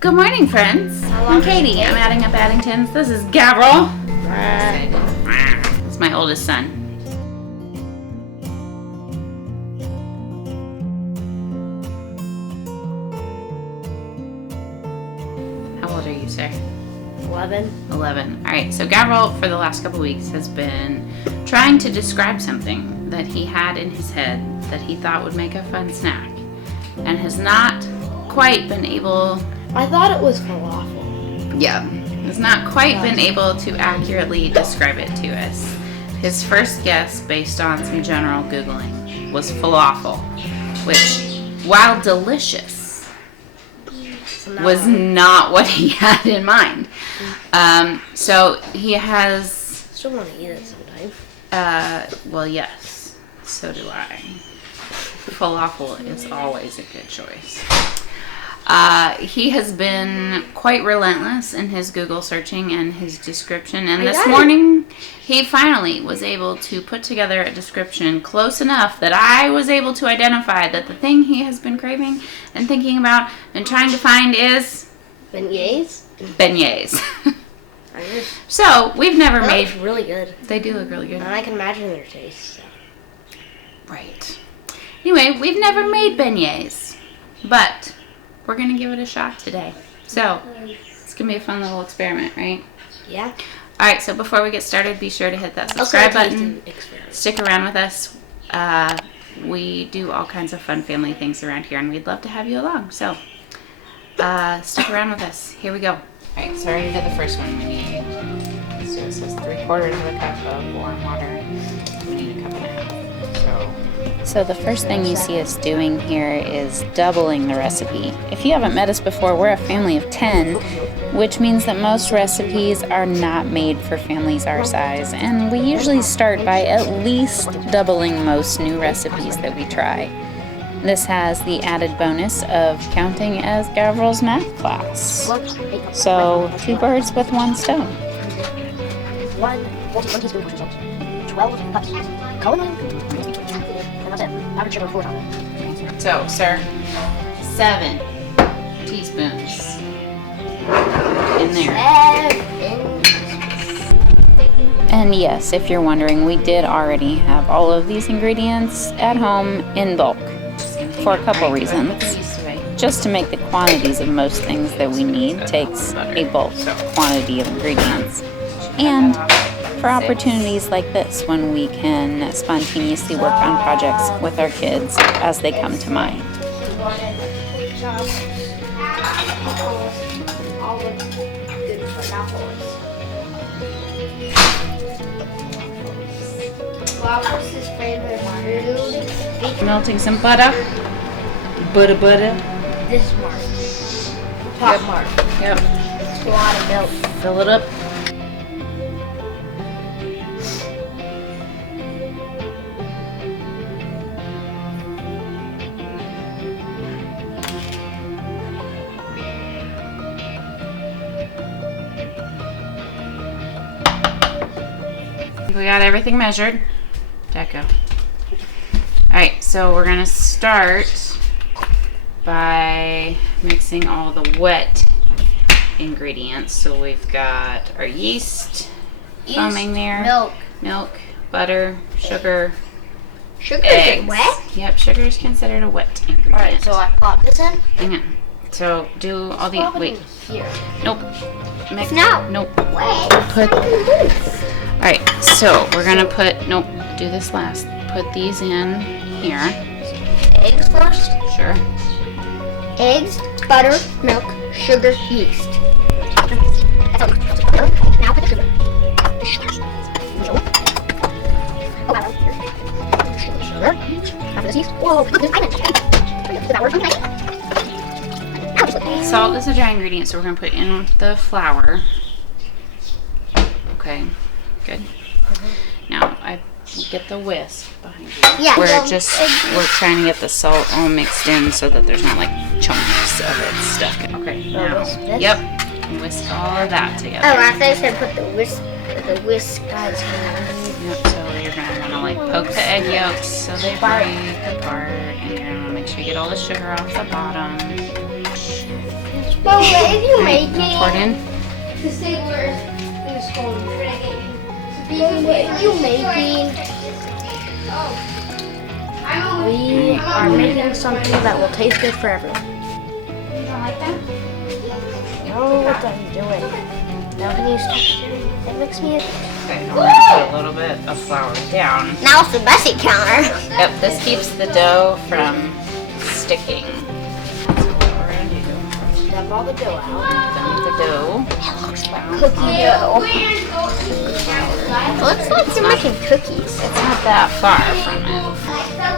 Good morning, friends. I'm Katie. I'm adding up Addingtons. This is Gavrel. This is my oldest son. How old are you, sir? 11. 11. All right, so Gavrel for the last couple weeks has been trying to describe something that he had in his head that he thought would make a fun snack and has not quite been able... I thought it was falafel. Yeah, has not quite been able to accurately describe it to us. His first guess, based on some general Googling, was falafel, which, while delicious, was not what he had in mind. So he has... Still want to eat it sometime. Well, yes, so do I. Falafel is always a good choice. He has been quite relentless in his Google searching and his description, and this morning he finally was able to put together a description close enough that I was able to identify that the thing he has been craving and thinking about and trying to find is... Beignets? Beignets. So, we've never made... That really good. They do look really good. And I can imagine their taste. So. Right. Anyway, we've never made beignets, but... we're going to give it a shot today. So, it's going to be a fun little experiment, right? Yeah. Alright, so before we get started, be sure to hit that subscribe button. Stick around with us. We do all kinds of fun family things around here, and we'd love to have you along. So, stick around with us. Here we go. Alright, so I already did the first one. We need, so it says 3/4 of a cup of warm water. We need a cup and a half. So the first thing you see us doing here is doubling the recipe. If you haven't met us before, we're a family of 10, which means that most recipes are not made for families our size, and we usually start by at least doubling most new recipes that we try. This has the added bonus of counting as Gavrel's math class. So 2 birds with 1 stone. 1 teaspoon of salt, 12 cups, coloring. And that's it. Average sugar 4 times. So, sir, 7 teaspoons in there. And yes, if you're wondering, we did already have all of these ingredients at home in bulk for a couple reasons. Just to make the quantities of most things that we need takes a bulk quantity of ingredients. And for opportunities like this, when we can spontaneously work on projects with our kids as they come to mind. Melting some butter. Butter. This mark. Top mark. Yep. It's a lot of milk. Fill it up. We got everything measured. Deco. Alright, so we're going to start by mixing all the wet ingredients. So we've got our yeast foaming there. Milk, butter, sugar, eggs. Wet? Yep, sugar is considered a wet ingredient. Alright, so I pop this in? Hang on. So do all the... Wait. Here. Nope. Mix. No. Nope. Wait. Put... Alright, so we're gonna put, nope, do this last. Put these in here. Eggs first? Sure. Eggs, butter, milk, sugar, yeast. Now put the sugar. Sugar. After this yeast. Whoa, put this onion. Does that work? Salt is a dry ingredient, so we're gonna put in the flour. Okay. Good. Now I get the whisk behind you. Yeah. We're trying to get the salt all mixed in so that there's not like chunks of it stuck in. Okay. Now. Yep. Whisk all of that together. Oh, I thought you said put the whisk guys. Yep. So you're gonna wanna like poke the egg yolks so they break apart, and you're gonna make sure you get all the sugar off the bottom. But what are you making? Pour it in. The stapler is cold. I'm trying to get you. What are you making? We are making something that will taste good for everyone. You don't like that? No, what are you doing? Now can you stop stirring? It makes me... Okay, I'm going to put a little bit of flour down. Now it's the messy counter. Yep, this keeps the dough from sticking. That's what we're going to do. Dump all the dough out. Dump the dough. It looks like cookie dough. It looks like you're making cookies. It's not that far from it.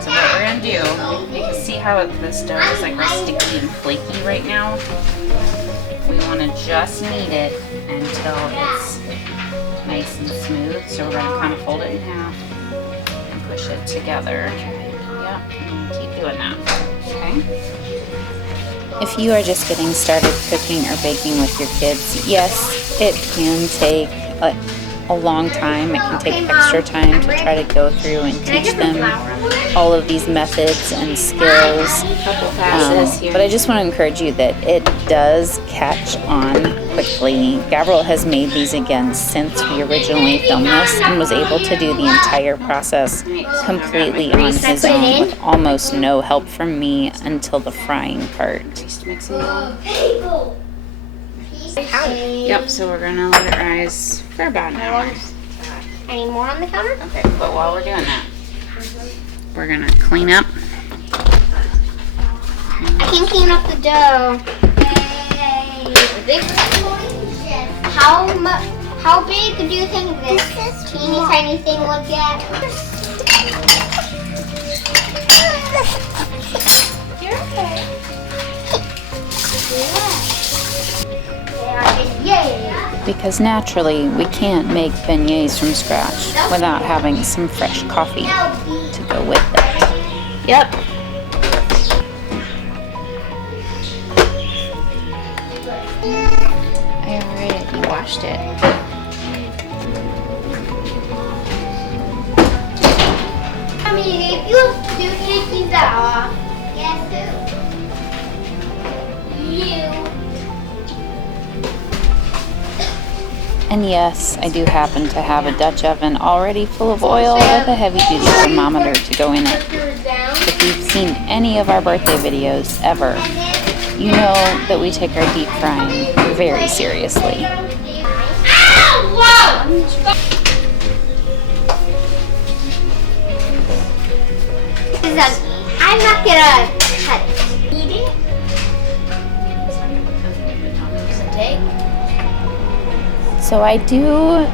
So what we're going to do, you can see how this dough is like real sticky and flaky right now. We want to just knead it until it's nice and smooth. So we're going to kind of fold it in half and push it together. Yep, and keep doing that. Okay. If you are just getting started cooking or baking with your kids, yes, it can take a long time. It can take extra time to try to go through and teach them all of these methods and skills. But I just want to encourage you that it does catch on quickly. Gavrel has made these again since we originally filmed this and was able to do the entire process completely on his own with almost no help from me until the frying part. Yep, so we're going to let it rise for about an hour. Any more on the counter? Okay, but while we're doing that, we're going to clean up. I can clean up the dough. How big do you think this teeny tiny thing would get? You're okay. Because naturally, we can't make beignets from scratch without having some fresh coffee to go with it. Yep. I already washed it. I mean, if you do take these out, guess who? You. And yes, I do happen to have a Dutch oven already full of oil with a heavy-duty thermometer to go in it. If you've seen any of our birthday videos ever, you know that we take our deep frying very seriously. I'm not gonna cut it. Eat it? Does it take? So I do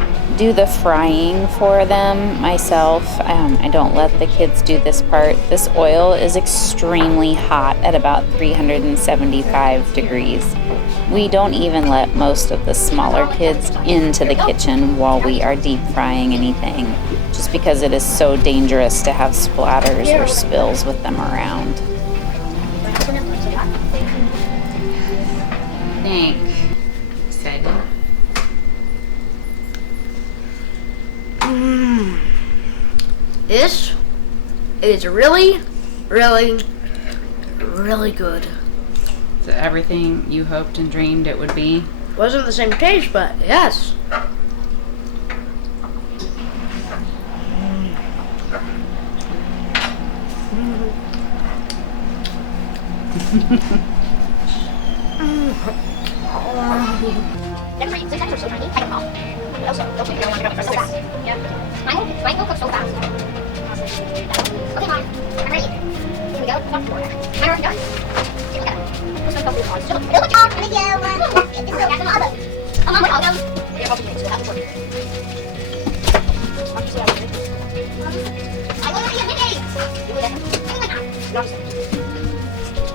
the frying for them myself. I don't let the kids do this part. This oil is extremely hot at about 375 degrees. We don't even let most of the smaller kids into the kitchen while we are deep frying anything, just because it is so dangerous to have splatters or spills with them around. Nick said. This is really, really, really good. Is it everything you hoped and dreamed it would be? Wasn't the same taste, but yes. Never eat this extra so tiny. Take them off. Also, don't take your one. So fast. Yeah. Mine will cook so fast. Okay, Mom. I'm ready. Here we go. Annorah, done. Look at it. This one's probably hard. Still, good job. Thank you. This is the other. Oh, Mom, I'll go. You're helping me, so that's important. I want to be a Mickey. You will definitely. No,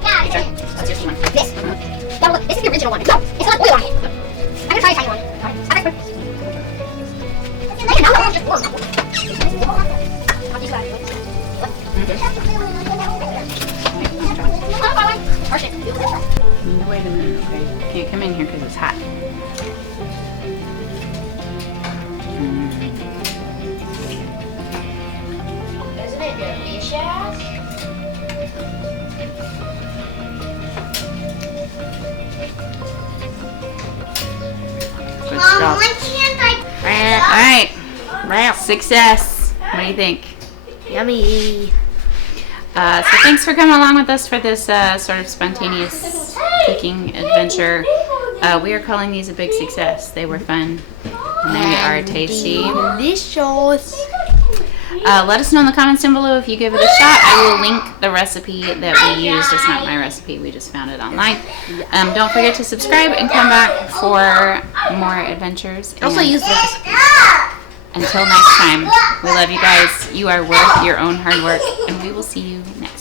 yeah, it's it. That's your one. This. No, look, this is the original one. No, it's not oil on it. I'm gonna try a tiny one. Alright. Now I'll just work. Wait a minute, okay? Can't come in here because it's hot. Isn't it delicious? job. Why can't All right. Success. What do you think? Yummy. So thanks for coming along with us for this sort of spontaneous cooking adventure. We are calling these a big success. They were fun. And they are tasty. Delicious. Let us know in the comments down below if you give it a shot. I will link the recipe that we used. It's not my recipe. We just found it online. Don't forget to subscribe and come back for more adventures. Also And use the recipe. until next time, we love you guys. You are worth your own hard work. And we will see you next time.